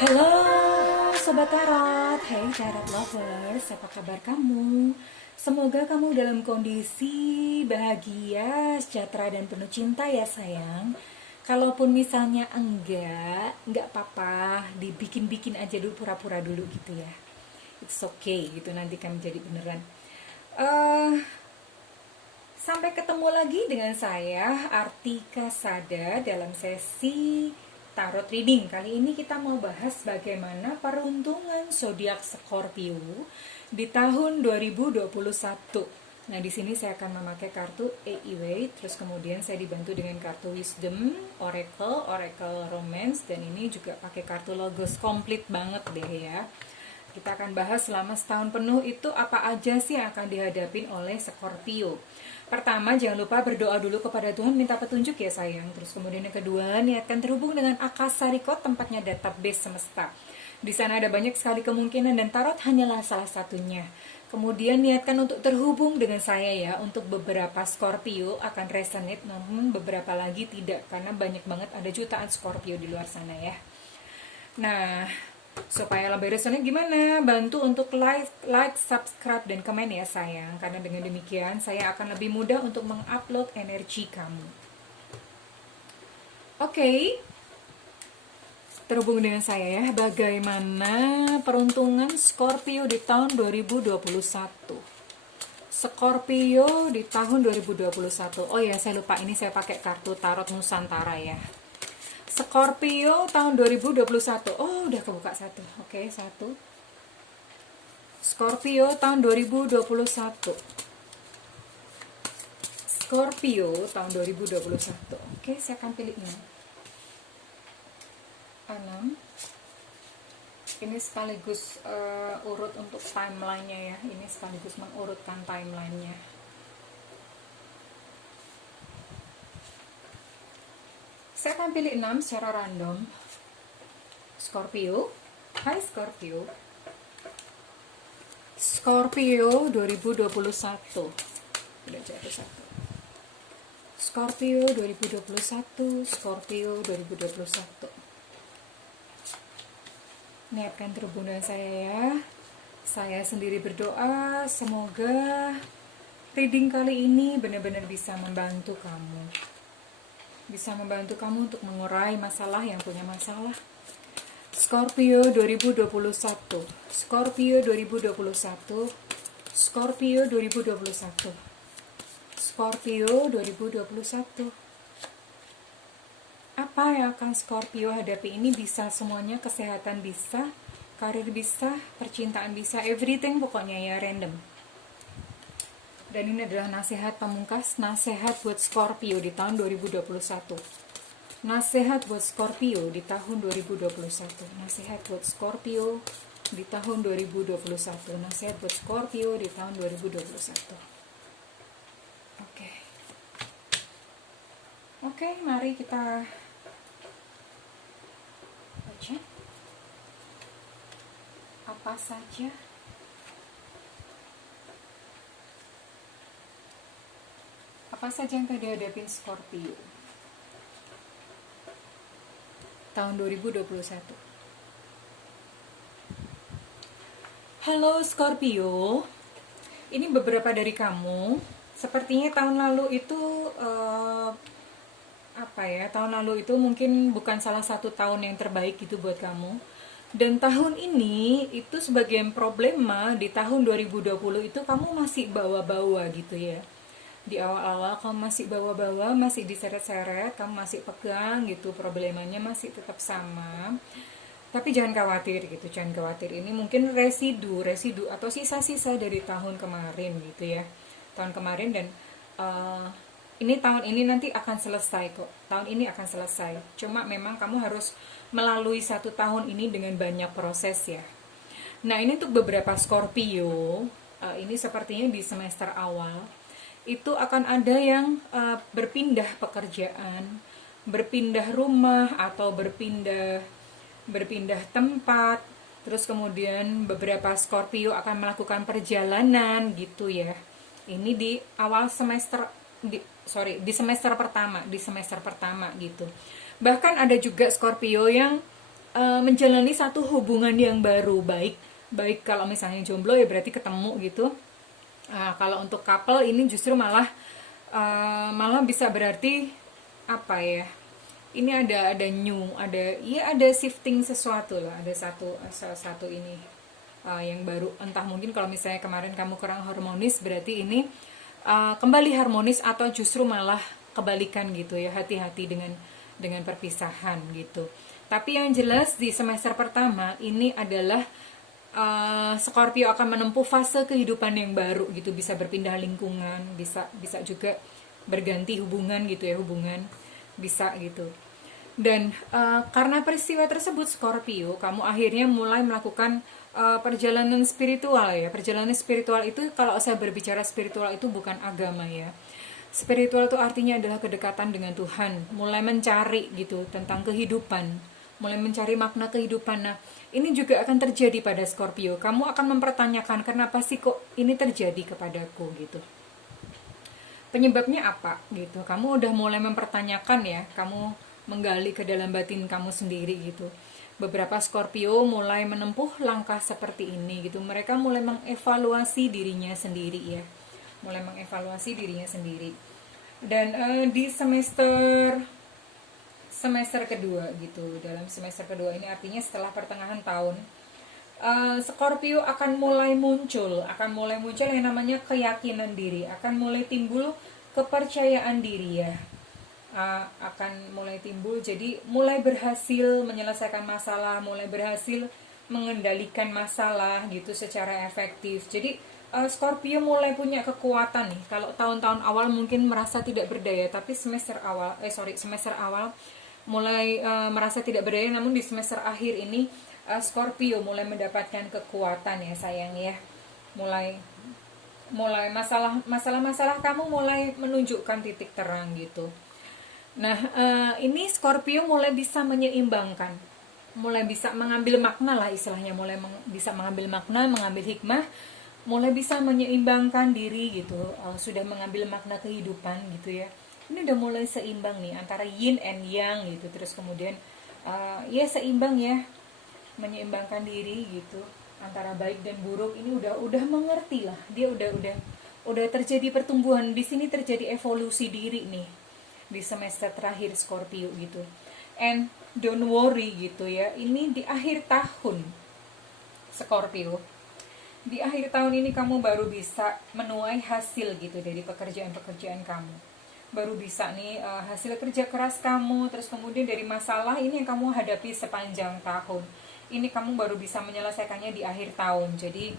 Halo Sobat Tarot, hey Tarot Lovers, apa kabar kamu? Semoga kamu dalam kondisi bahagia, sejahtera dan penuh cinta ya sayang. Kalaupun misalnya enggak apa-apa, dibikin-bikin aja dulu, pura-pura dulu gitu ya. It's okay gitu, nanti kan jadi beneran. Eh, Sampai ketemu lagi dengan saya, Artika Sada, dalam sesi Tarot Reading. Kali ini kita mau bahas bagaimana peruntungan zodiak Scorpio di tahun 2021. Nah, di sini saya akan memakai kartu AEW, terus kemudian saya dibantu dengan kartu Wisdom, Oracle Romance, dan ini juga pakai kartu Logos. Komplit banget deh ya. Kita akan bahas selama setahun penuh itu apa aja sih yang akan dihadapin oleh Scorpio. Pertama, jangan lupa berdoa dulu kepada Tuhan, minta petunjuk ya sayang. Terus kemudian yang kedua, niatkan terhubung dengan Akasa Record, tempatnya database semesta. Di sana ada banyak sekali kemungkinan dan tarot hanyalah salah satunya. Kemudian niatkan untuk terhubung dengan saya ya. Untuk beberapa Scorpio akan resonate, namun beberapa lagi tidak. Karena banyak banget, ada jutaan Scorpio di luar sana ya. Nah, supaya lebih resonnya gimana? Bantu untuk like, subscribe, dan komen ya sayang. Karena dengan demikian saya akan lebih mudah untuk mengupload energi kamu. Oke, terhubung dengan saya ya. Bagaimana peruntungan Scorpio di tahun 2021? Scorpio di tahun 2021. Oh ya, saya lupa, ini saya pakai kartu Tarot Nusantara ya. Scorpio tahun 2021. Oh, udah kebuka satu. Oke, satu. Scorpio tahun 2021. Scorpio tahun 2021. Oke, saya akan pilih ini. 6. Ini sekaligus urut untuk timelinenya ya. Ini sekaligus mengurutkan timelinenya. Saya akan pilih 6 secara random. Scorpio. Hai Scorpio. Scorpio 2021. Udah jatuh satu. Scorpio 2021. Scorpio 2021. Niatkan terhubung dengan saya ya. Saya sendiri berdoa semoga reading kali ini benar-benar bisa membantu kamu. Bisa membantu kamu untuk mengurai masalah yang punya masalah. Scorpio 2021. Scorpio 2021. Scorpio 2021. Scorpio 2021. Apa yang akan Scorpio hadapi ini? Bisa semuanya, kesehatan bisa, karir bisa, percintaan bisa, everything pokoknya ya, random. Dan ini adalah nasihat pamungkas, nasihat buat Scorpio di tahun 2021. Nasihat buat Scorpio di tahun 2021. Nasihat buat Scorpio di tahun 2021. Nasihat buat Scorpio di tahun 2021. Oke. Oke, mari kita baca. Apa saja yang akan dihadapin Scorpio tahun 2021. Halo Scorpio, ini beberapa dari kamu. Sepertinya tahun lalu itu tahun lalu itu mungkin bukan salah satu tahun yang terbaik gitu buat kamu. Dan tahun ini itu sebagian problema di tahun 2020 itu kamu masih bawa-bawa gitu ya. Di awal-awal kamu masih bawa-bawa, masih diseret-seret, kamu masih pegang gitu, problemanya masih tetap sama. Tapi jangan khawatir gitu, jangan khawatir. Ini mungkin residu atau sisa-sisa dari tahun kemarin gitu ya. Tahun kemarin dan ini tahun ini nanti akan selesai kok. Tahun ini akan selesai. Cuma memang kamu harus melalui satu tahun ini dengan banyak proses ya. Nah, ini untuk beberapa Scorpio, ini sepertinya di semester awal itu akan ada yang berpindah pekerjaan, berpindah rumah atau berpindah tempat. Terus kemudian beberapa Scorpio akan melakukan perjalanan gitu ya. Ini di awal semester di semester pertama gitu. Bahkan ada juga Scorpio yang menjalani satu hubungan yang baru, baik kalau misalnya jomblo ya berarti ketemu gitu. Kalau untuk couple ini justru malah bisa berarti apa ya, ini ada new, ada shifting sesuatu lah, ada salah satu ini yang baru. Entah mungkin kalau misalnya kemarin kamu kurang harmonis, berarti ini kembali harmonis, atau justru malah kebalikan gitu ya. Hati-hati dengan perpisahan gitu. Tapi yang jelas di semester pertama ini adalah Scorpio akan menempuh fase kehidupan yang baru gitu, bisa berpindah lingkungan, bisa juga berganti hubungan gitu ya, hubungan bisa gitu. Dan karena peristiwa tersebut Scorpio, kamu akhirnya mulai melakukan perjalanan spiritual ya. Perjalanan spiritual itu, kalau saya berbicara spiritual itu bukan agama ya. Spiritual itu artinya adalah kedekatan dengan Tuhan, mulai mencari gitu tentang kehidupan, mulai mencari makna kehidupan. Nah, ini juga akan terjadi pada Scorpio. Kamu akan mempertanyakan, kenapa sih kok ini terjadi kepadaku gitu. Penyebabnya apa gitu. Kamu udah mulai mempertanyakan ya, kamu menggali ke dalam batin kamu sendiri gitu. Beberapa Scorpio mulai menempuh langkah seperti ini gitu. Mereka mulai mengevaluasi dirinya sendiri ya. Mulai mengevaluasi dirinya sendiri. Dan di semester kedua gitu, dalam semester kedua ini artinya setelah pertengahan tahun, Scorpio akan mulai muncul yang namanya keyakinan diri, akan mulai timbul kepercayaan diri ya, akan mulai timbul. Jadi mulai berhasil menyelesaikan masalah, mulai berhasil mengendalikan masalah gitu secara efektif. Jadi Scorpio mulai punya kekuatan nih. Kalau tahun-tahun awal mungkin merasa tidak berdaya, tapi semester awal mulai merasa tidak berdaya, namun di semester akhir ini Scorpio mulai mendapatkan kekuatan ya sayang ya. Mulai masalah kamu mulai menunjukkan titik terang gitu. Nah, ini Scorpio mulai bisa menyeimbangkan, mulai bisa mengambil makna lah istilahnya, bisa mengambil makna, mengambil hikmah, mulai bisa menyeimbangkan diri gitu. Sudah mengambil makna kehidupan gitu ya. Ini udah mulai seimbang nih antara yin and yang gitu. Terus kemudian ya seimbang ya, menyeimbangkan diri gitu antara baik dan buruk. Ini udah mengerti lah, dia udah terjadi pertumbuhan di sini, terjadi evolusi diri nih di semester terakhir Scorpio gitu. And don't worry gitu ya, ini di akhir tahun Scorpio, di akhir tahun ini kamu baru bisa menuai hasil gitu dari pekerjaan kamu, baru bisa nih hasil kerja keras kamu. Terus kemudian dari masalah ini yang kamu hadapi sepanjang tahun ini, kamu baru bisa menyelesaikannya di akhir tahun. Jadi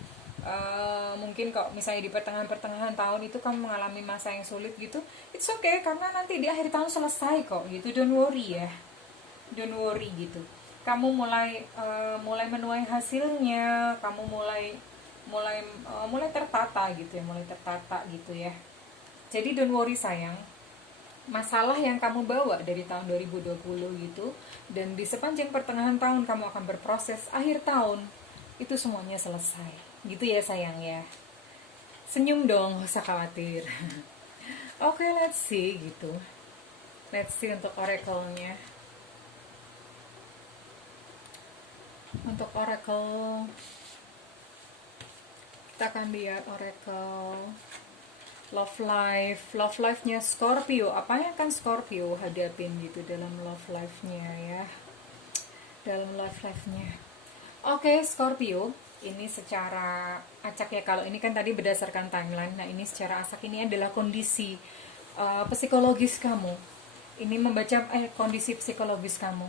mungkin kalau misalnya di pertengahan tahun itu kamu mengalami masa yang sulit gitu, it's okay, karena nanti di akhir tahun selesai kok gitu. Don't worry ya, don't worry gitu. Kamu mulai menuai hasilnya, kamu mulai tertata gitu ya, Jadi don't worry sayang, masalah yang kamu bawa dari tahun 2020 gitu, dan di sepanjang pertengahan tahun kamu akan berproses, akhir tahun itu semuanya selesai gitu ya sayang ya. Senyum dong, gak usah khawatir. Oke, let's see gitu. Let's see untuk oracle-nya. Untuk oracle, kita akan lihat oracle love life-nya Scorpio. Apa yang akan Scorpio hadapin gitu dalam love life-nya ya, dalam love life-nya. Oke, Scorpio, ini secara acak ya, kalau ini kan tadi berdasarkan timeline. Nah, ini secara acak ini adalah kondisi psikologis kamu. Ini membaca kondisi psikologis kamu.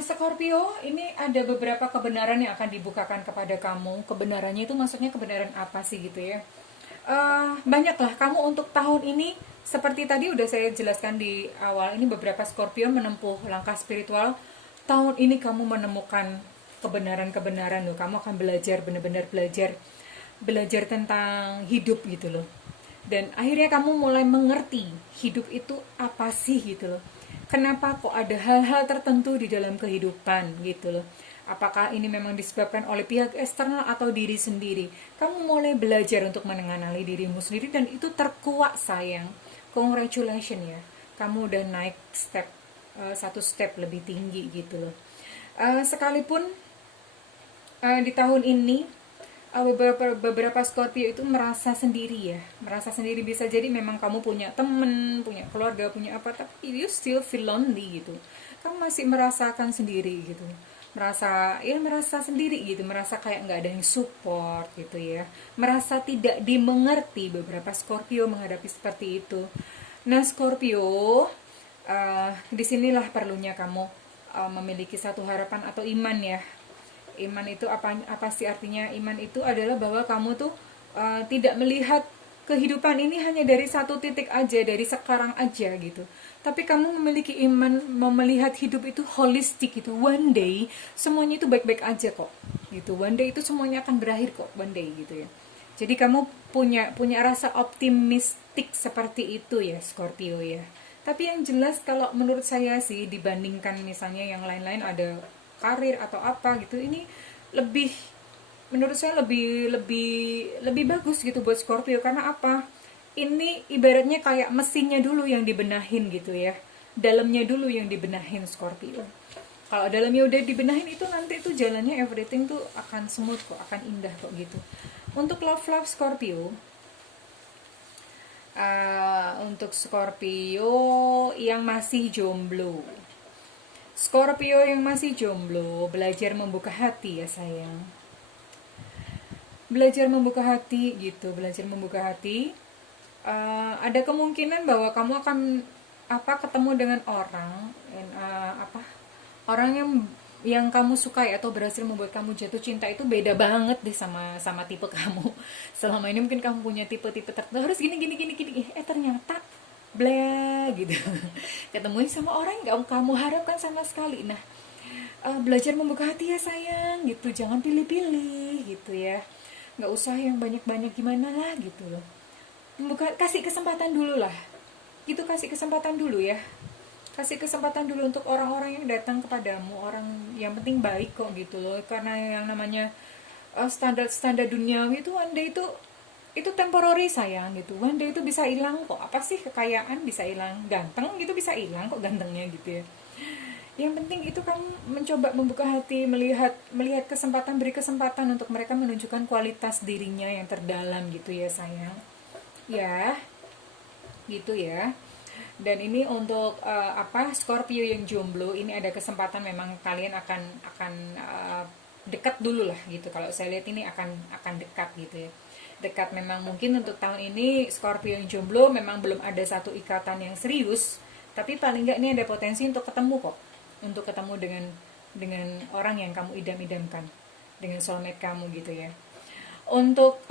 Scorpio, ini ada beberapa kebenaran yang akan dibukakan kepada kamu. Kebenarannya itu maksudnya kebenaran apa sih gitu ya. Banyaklah kamu untuk tahun ini, seperti tadi udah saya jelaskan di awal, ini beberapa Scorpio menempuh langkah spiritual. Tahun ini kamu menemukan kebenaran-kebenaran loh. Kamu akan belajar, benar-benar belajar tentang hidup gitu loh. Dan akhirnya kamu mulai mengerti hidup itu apa sih gitu loh. Kenapa kok ada hal-hal tertentu di dalam kehidupan gitu loh. Apakah ini memang disebabkan oleh pihak eksternal atau diri sendiri? Kamu mulai belajar untuk mengenali dirimu sendiri, dan itu terkuat sayang. Congratulations ya, kamu udah naik satu step lebih tinggi gitu loh. Sekalipun di tahun ini beberapa Scorpio itu merasa sendiri ya, merasa sendiri. Bisa jadi memang kamu punya temen, punya keluarga, punya apa, tapi you still feel lonely gitu. Kamu masih merasakan sendiri gitu, merasa sendiri gitu, merasa kayak nggak ada yang support gitu ya, merasa tidak dimengerti. Beberapa Scorpio menghadapi seperti itu. Nah Scorpio, disinilah perlunya kamu memiliki satu harapan atau iman ya. Iman itu apa sih artinya? Iman itu adalah bahwa kamu tuh tidak melihat kehidupan ini hanya dari satu titik aja, dari sekarang aja gitu. Tapi kamu memiliki iman, mau melihat hidup itu holistik gitu. One day semuanya itu baik-baik aja kok gitu. One day itu semuanya akan berakhir kok, one day gitu ya. Jadi kamu punya rasa optimistik seperti itu ya Scorpio ya. Tapi yang jelas kalau menurut saya sih, dibandingkan misalnya yang lain-lain ada karir atau apa gitu, ini lebih, menurut saya lebih lebih lebih bagus gitu buat Scorpio. Karena apa? Ini ibaratnya kayak mesinnya dulu yang dibenahin gitu ya. Dalamnya dulu yang dibenahin Scorpio. Kalau dalamnya udah dibenahin itu nanti itu jalannya everything tuh akan smooth kok, akan indah kok gitu. Untuk love Scorpio, untuk Scorpio yang masih jomblo, Scorpio yang masih jomblo, belajar membuka hati ya sayang. Belajar membuka hati gitu, belajar membuka hati. Ada kemungkinan bahwa kamu akan ketemu dengan orang, orang yang kamu sukai atau berhasil membuat kamu jatuh cinta. Itu beda banget deh sama tipe kamu. Selama ini mungkin kamu punya tipe-tipe tertentu, harus gini, ternyata bla gitu. Ketemuin sama orang yang gak kamu harapkan sama sekali. Nah, belajar membuka hati ya sayang gitu, jangan pilih-pilih gitu ya, nggak usah yang banyak-banyak gimana lah gitu loh. Kasih kesempatan dulu lah gitu, kasih kesempatan dulu ya, kasih kesempatan dulu untuk orang-orang yang datang kepadamu, orang yang penting baik kok gitu loh. Karena yang namanya standar duniawi itu one day itu temporary sayang gitu. One day itu bisa hilang kok. Apa sih kekayaan bisa hilang, ganteng gitu bisa hilang kok gantengnya gitu ya. Yang penting itu kamu mencoba membuka hati, melihat kesempatan, beri kesempatan untuk mereka menunjukkan kualitas dirinya yang terdalam gitu ya sayang. Ya, gitu ya. Dan ini untuk Scorpio yang jomblo, ini ada kesempatan memang kalian akan dekat dulu lah gitu. Kalau saya lihat ini akan dekat gitu ya. Dekat memang. Mungkin untuk tahun ini Scorpio yang jomblo memang belum ada satu ikatan yang serius, tapi paling nggak ini ada potensi untuk ketemu kok. Untuk ketemu dengan orang yang kamu idam-idamkan, dengan soulmate kamu gitu ya. Untuk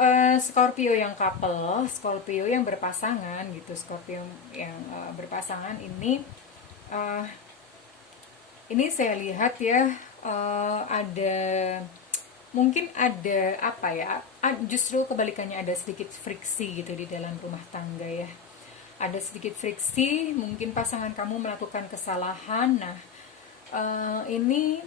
Scorpio yang couple, Scorpio yang berpasangan gitu, Scorpio yang berpasangan uh, ini saya lihat ya, ada mungkin ada apa ya, justru kebalikannya, ada sedikit friksi gitu di dalam rumah tangga ya. Ada sedikit friksi, mungkin pasangan kamu melakukan kesalahan. Nah, ini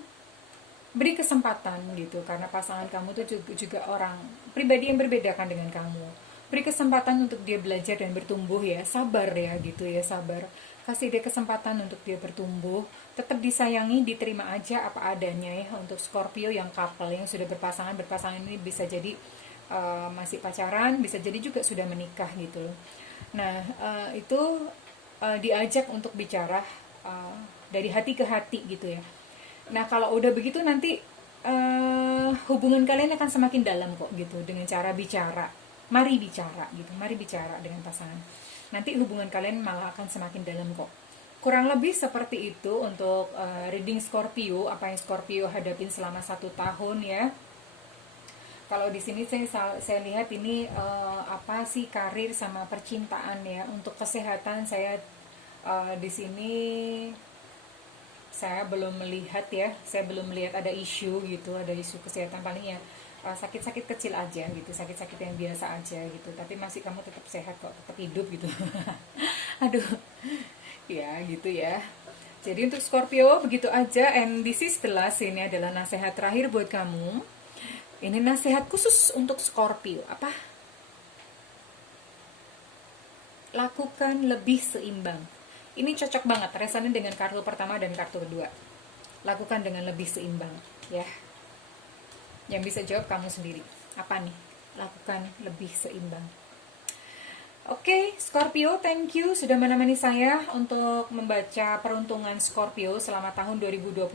beri kesempatan gitu, karena pasangan kamu tuh juga orang pribadi yang berbeda kan dengan kamu. Beri kesempatan untuk dia belajar dan bertumbuh ya, sabar ya gitu ya, sabar. Kasih dia kesempatan untuk dia bertumbuh, tetap disayangi, diterima aja apa adanya ya. Untuk Scorpio yang couple, yang sudah berpasangan ini bisa jadi masih pacaran, bisa jadi juga sudah menikah gitu loh. Nah, itu diajak untuk bicara dari hati ke hati gitu ya. Nah kalau udah begitu nanti hubungan kalian akan semakin dalam kok gitu, dengan cara bicara. Mari bicara gitu, mari bicara dengan pasangan. Nanti hubungan kalian malah akan semakin dalam kok. Kurang lebih seperti itu untuk reading Scorpio, apa yang Scorpio hadapin selama 1 tahun ya. Kalau di sini saya lihat ini apa sih, karir sama percintaan ya. Untuk kesehatan saya di sini saya belum melihat ya, saya belum melihat ada isu gitu, ada isu kesehatan. Paling ya sakit-sakit kecil aja gitu, sakit-sakit yang biasa aja gitu, tapi masih kamu tetap sehat kok, tetap hidup gitu. Aduh, ya gitu ya. Jadi untuk Scorpio begitu aja, and this is the last. Ini adalah nasihat terakhir buat kamu. Ini nasihat khusus untuk Scorpio. Apa? Lakukan lebih seimbang. Ini cocok banget, resonan dengan kartu pertama dan kartu kedua. lakukan dengan lebih seimbang ya. Yang bisa jawab kamu sendiri. Apa nih? Lakukan lebih seimbang. Oke, Scorpio, thank you sudah menemani saya untuk membaca peruntungan Scorpio selama tahun 2021.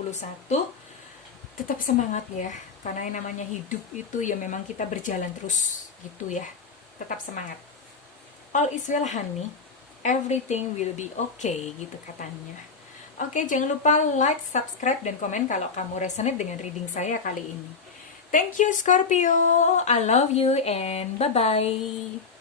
Tetap semangat ya, karena yang namanya hidup itu ya memang kita berjalan terus gitu ya. Tetap semangat. All is well honey, everything will be okay gitu katanya. Oke, jangan lupa like, subscribe, dan komen kalau kamu resonate dengan reading saya kali ini. Thank you Scorpio, I love you and bye-bye.